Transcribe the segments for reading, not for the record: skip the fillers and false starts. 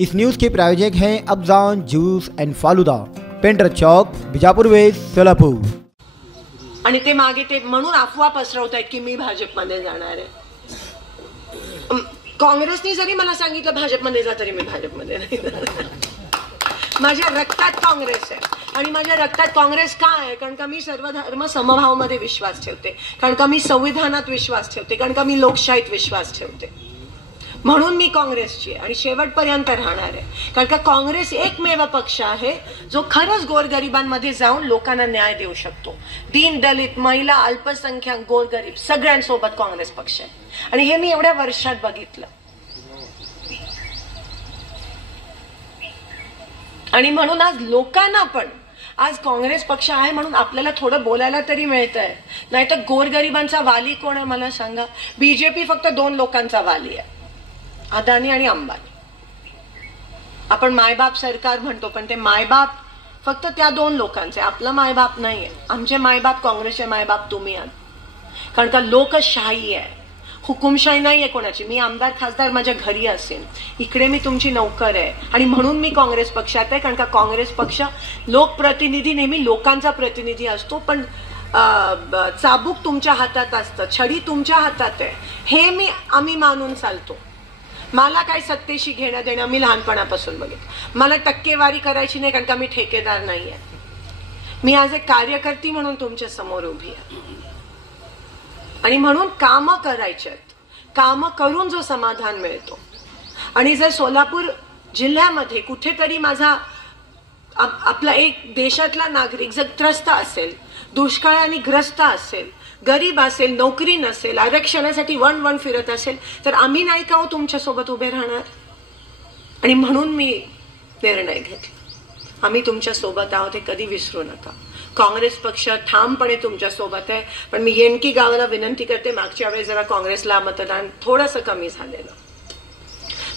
इस news के प्रायोजक हैं Afzan juice and falooda, painter Chowk, Bijapur west, Solapur. आणि ते मागे ते म्हणून अफवा पसरवतायत की मी भाजपमध्ये जाणार आहे। काँग्रेसने जरी मला सांगितलं भाजपमध्ये जा तरी मी भाजपमध्ये नाही जाणार। माझ्या रक्तात काँग्रेस आहे आणि माझ्या रक्तात काँग्रेस का आहे? कारण का मी सर्व धर्म समभावामध्ये विश्वास ठेवते, कारण का मी संविधानात विश्वास ठेवते, कारण का मी लोकशाहीत विश्वास ठेवते। म्हणून मी काँग्रेसची आहे आणि शेवटपर्यंत राहणार आहे। कारण का काँग्रेस एकमेव पक्ष आहे जो खरंच गोरगरिबांमध्ये जाऊन लोकांना न्याय देऊ शकतो। दीन दलित, महिला, अल्पसंख्याक, गोरगरीब सगळ्यांसोबत काँग्रेस पक्ष आहे आणि हे मी एवढ्या वर्षात बघितलं। आणि म्हणून आज लोकांना पण आज काँग्रेस पक्ष आहे म्हणून आपल्याला थोडं बोलायला तरी मिळतंय, नाहीतर गोरगरिबांचा वाली कोण आहे मला सांगा? बीजेपी फक्त दोन लोकांचा वाली आहे, अदानी आणि अंबानी। आपण मायबाप सरकार म्हणतो पण ते मायबाप फक्त त्या दोन लोकांचे, आपलं मायबाप नाहीये। आमचे मायबाप काँग्रेसचे मायबाप तुम्ही आहात। कारण का लोकशाही आहे, हुकुमशाही नाहीये कोणाची। मी आमदार खासदार माझ्या घरी असेल, इकडे मी तुमची नौकर आहे आणि म्हणून मी काँग्रेस पक्षात आहे। कारण का काँग्रेस पक्ष लोकप्रतिनिधी नेहमी लोकांचा प्रतिनिधी असतो, पण चाबूक तुमच्या हातात असतं, छडी तुमच्या हातात आहे, हे आम्ही मानून चालतो। मला काही सत्तेशी घेणं देणं मी लहानपणापासून बघितलं। मला टक्केवारी करायची नाही कारण का मी ठेकेदार नाहीये। मी आज एक कार्यकर्ती म्हणून तुमच्या समोर उभी आहे आणि म्हणून काम करायचे, काम करून जो समाधान मिळतो। आणि जर सोलापूर जिल्ह्यामध्ये कुठेतरी माझा आपला एक देशातला नागरिक जर त्रस्त असेल, दुष्काळाने ग्रस्त असेल, गरीब असेल, नोकरी नसेल, आरक्षणासाठी वन फिरत असेल, तर आम्ही नाही का तुमच्या सोबत उभे राहणार? आणि म्हणून मी निर्णय घेतला, आम्ही तुमच्या सोबत आहोत हे कधी विसरू नका। काँग्रेस पक्ष ठामपणे तुमच्या सोबत आहे। पण मी येनकी गावाला विनंती करते, मागच्या वेळेस जरा काँग्रेसला मतदान थोडंसं कमी झालेलं,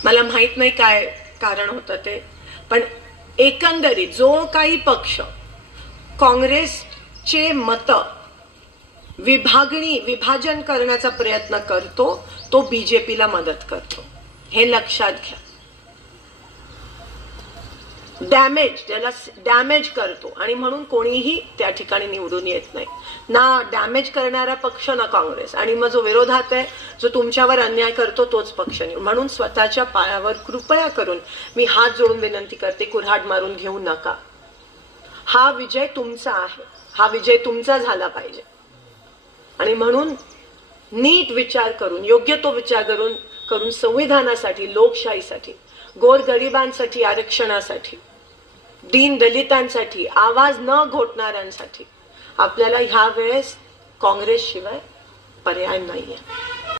मला माहित नाही काय कारण होतं ते, पण एकंदरीत जो काही पक्ष काँग्रेसचे मत विभाजन करण्याचा प्रयत्न करतो तो बीजेपीला मदत करतो, हे लक्षात घ्या। डॅमेज करतो आणि म्हणून कोणीही त्या ठिकाणी निवडून येत नाही, ना डॅमेज करणारा पक्ष ना काँग्रेस। आणि मग जो विरोधात आहे, जो तुमच्यावर अन्याय करतो तोच पक्ष निवड। म्हणून स्वतःच्या पायावर कृपया करून मी हात जोडून विनंती करते, कुऱ्हाड मारून घेऊ नका। हा विजय तुमचा आहे, हा विजय तुमचा झाला पाहिजे आणि म्हणून नीट विचार करून, योग्य तो विचार करून संविधानासाठी, लोकशाहीसाठी, गोरगरिबांसाठी, आरक्षणासाठी, दीन दलितांसाठी, आवाज न घोटणाऱ्यांसाठी आपल्याला ह्या वेळेस काँग्रेस शिवाय पर्याय नाहीये।